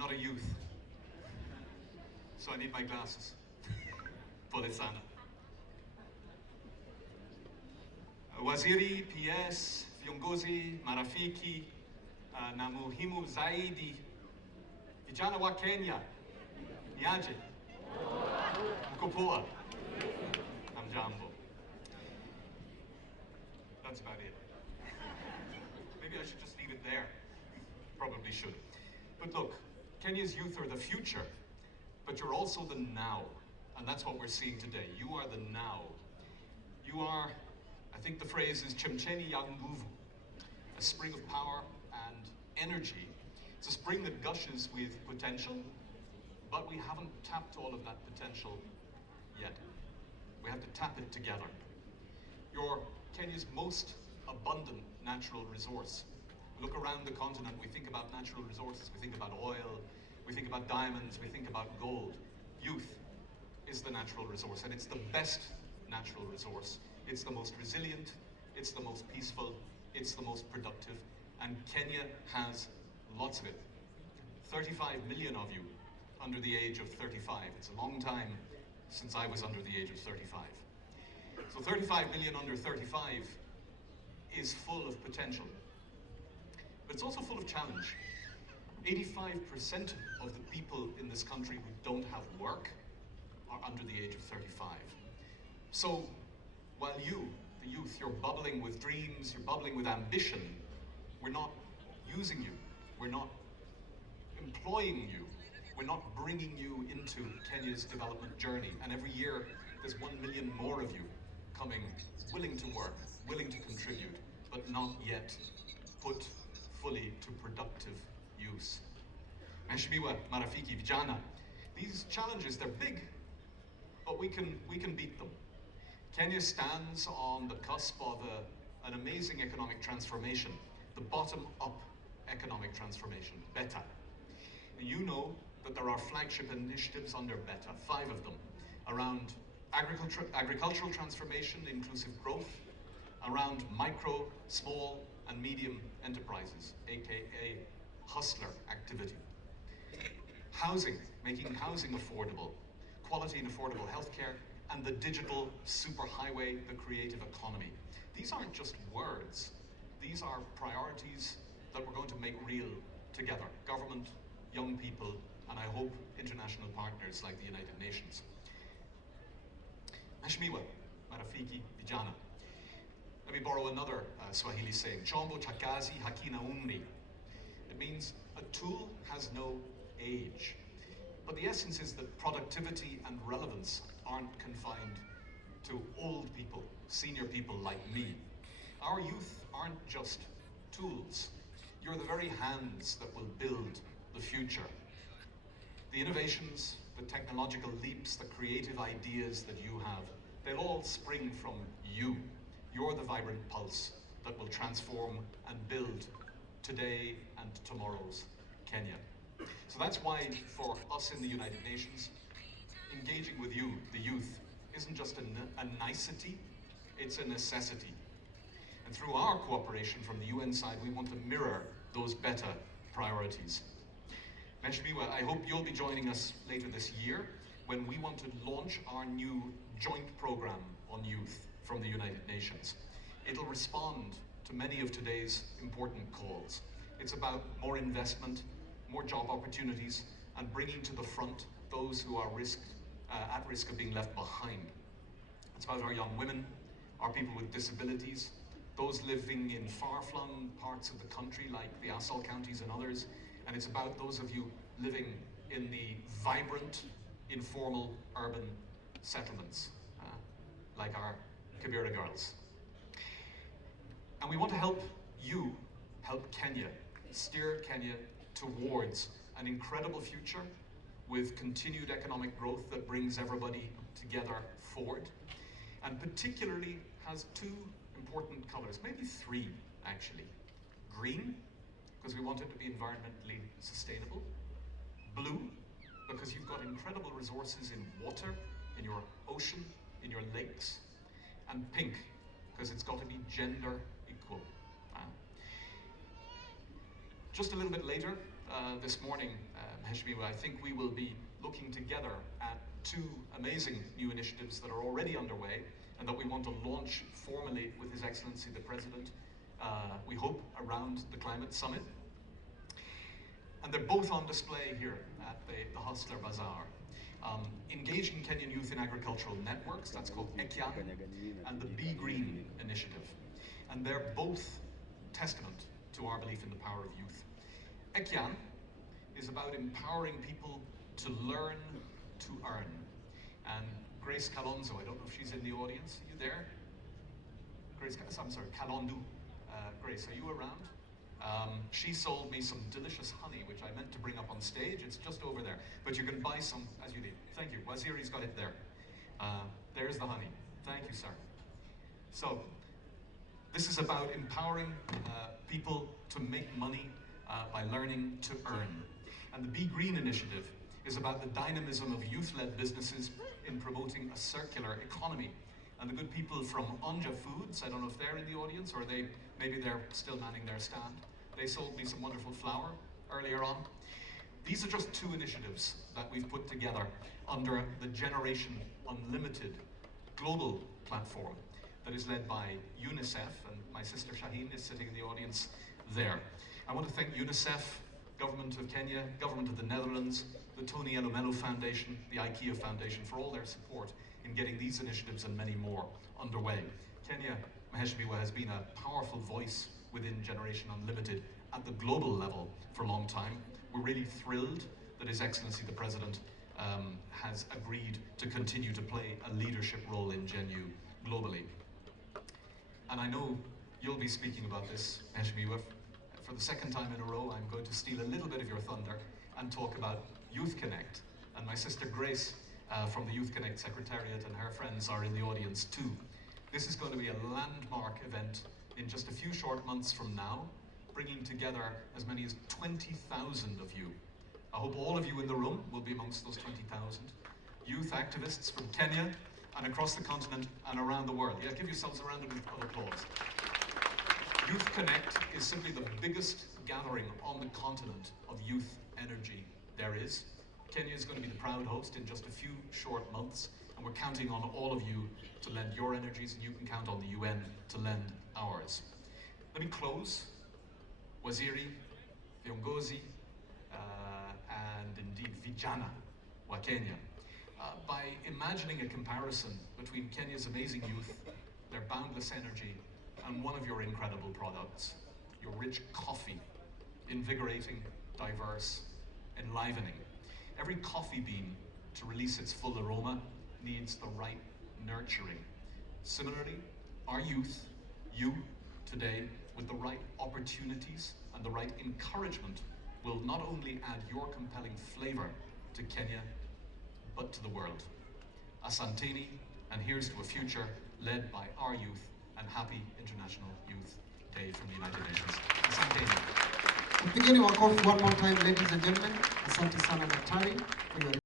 not a youth, so I need my glasses. Pole sana. Waziri, PS, viongozi, marafiki, na muhimu zaidi, vijana wa Kenya, niaje? Mko poa? Hamjambo. That's about it. Maybe I should just leave it there. Probably should. But look, Kenya's youth are the future, but you're also the now. And that's what we're seeing today. You are the now. You are, I think the phrase is chemcheni ya nguvu, a spring of power and energy. It's a spring that gushes with potential, but we haven't tapped all of that potential yet. We have to tap it together. You're Kenya's most abundant natural resource. Look around the continent, we think about natural resources, we think about oil, we think about diamonds, we think about gold. Youth is the natural resource, and it's the best natural resource. It's the most resilient, it's the most peaceful, it's the most productive, and Kenya has lots of it. 35 million of you under the age of 35. It's a long time since I was under the age of 35. So 35 million under 35 is full of potential, but it's also full of challenge. 85% of the people in this country who don't have work are under the age of 35. So while you, the youth, you're bubbling with dreams, you're bubbling with ambition, we're not using you, we're not employing you, we're not bringing you into Kenya's development journey. And every year there's 1 million more of you coming, willing to work, willing to contribute, but not yet put fully to productive use. Mheshimiwa, marafiki, vijana, these challenges, they're big, but we can beat them. Kenya stands on the cusp of an amazing economic transformation, the bottom-up economic transformation, BETA. And you know that there are flagship initiatives under BETA, 5 of them, around agricultural transformation, inclusive growth, around micro, small, and medium enterprises, aka hustler activity. Housing, making housing affordable, quality and affordable healthcare, and the digital superhighway, the creative economy. These aren't just words. These are priorities that we're going to make real together. Government, young people, and I hope international partners like the United Nations. Mheshimiwa, marafiki, vijana. Let me borrow another Swahili saying, chombo cha kazi hakina umri. It means a tool has no age. But the essence is that productivity and relevance aren't confined to old people, senior people like me. Our youth aren't just tools. You're the very hands that will build the future. The innovations, the technological leaps, the creative ideas that you have, they'll all spring from you. You're the vibrant pulse that will transform and build today and tomorrow's Kenya. So that's why for us in the United Nations, engaging with you, the youth, isn't just a nicety, it's a necessity. And through our cooperation from the UN side, we want to mirror those better priorities. Mheshimiwa, I hope you'll be joining us later this year when we want to launch our new joint program on youth from the United Nations. It'll respond to many of today's important calls. It's about more investment, more job opportunities, and bringing to the front those who are at risk of being left behind. It's about our young women, our people with disabilities, those living in far-flung parts of the country like the Asal counties and others, and it's about those of you living in the vibrant, informal urban settlements, like our Kibera girls. And we want to help you, help Kenya, steer Kenya towards an incredible future with continued economic growth that brings everybody together forward, and particularly has 2 important colors, maybe 3 actually. Green, because we want it to be environmentally sustainable. Blue, because you've got incredible resources in water, in your ocean, in your lakes. And pink, because it's got to be gender equal. Just a little bit later, this morning, Mheshimiwa, I think we will be looking together at two amazing new initiatives that are already underway and that we want to launch formally with His Excellency the President, we hope, around the Climate Summit. And they're both on display here at the Hustler Bazaar. Engaging Kenyan youth in agricultural networks, that's called EKYAN, and the Be Green initiative. And they're both testament to our belief in the power of youth. EKYAN is about empowering people to learn to earn. And Grace Kalonzo, I don't know if she's in the audience. Are you there? Grace, I'm sorry, Kalondu. Grace, are you around? She sold me some delicious honey, which I meant to bring up on stage. It's just over there. But you can buy some as you need. Thank you. Waziri's got it there. There's the honey. Thank you, sir. So, this is about empowering people to make money by learning to earn. And the Be Green initiative is about the dynamism of youth-led businesses in promoting a circular economy. And the good people from Onja Foods, I don't know if they're in the audience or maybe they're still manning their stand. They sold me some wonderful flour earlier on. These are just two initiatives that we've put together under the Generation Unlimited global platform that is led by UNICEF, and my sister Shaheen is sitting in the audience there. I want to thank UNICEF, Government of Kenya, Government of the Netherlands, the Tony Elumelu Foundation, the IKEA Foundation for all their support in getting these initiatives and many more underway. Kenya, Mheshimiwa, has been a powerful voice within Generation Unlimited at the global level for a long time. We're really thrilled that His Excellency the President has agreed to continue to play a leadership role in GenU globally. And I know you'll be speaking about this, Mheshimiwa. For the second time in a row, I'm going to steal a little bit of your thunder and talk about Youth Connect. And my sister Grace from the Youth Connect Secretariat and her friends are in the audience too. This is going to be a landmark event in just a few short months from now, bringing together as many as 20,000 of you. I hope all of you in the room will be amongst those 20,000. Youth activists from Kenya and across the continent and around the world. Yeah, give yourselves a round of applause. Youth Connect is simply the biggest gathering on the continent of youth energy there is. Kenya is going to be the proud host in just a few short months, and we're counting on all of you to lend your energies, and you can count on the UN to lend ours. Let me close. Waziri, viongozi, and indeed vijana wa Kenya, by imagining a comparison between Kenya's amazing youth, their boundless energy, and one of your incredible products, your rich coffee, invigorating, diverse, enlivening. Every coffee bean, to release its full aroma, needs the right nurturing. Similarly, our youth, you today, with the right opportunities and the right encouragement, will not only add your compelling flavor to Kenya, but to the world. Asanteni, and here's to a future led by our youth, and happy International Youth Day from the United Nations. Asanteni. Mpigeni makofi one more time, ladies and gentlemen. Asante sana daktari for your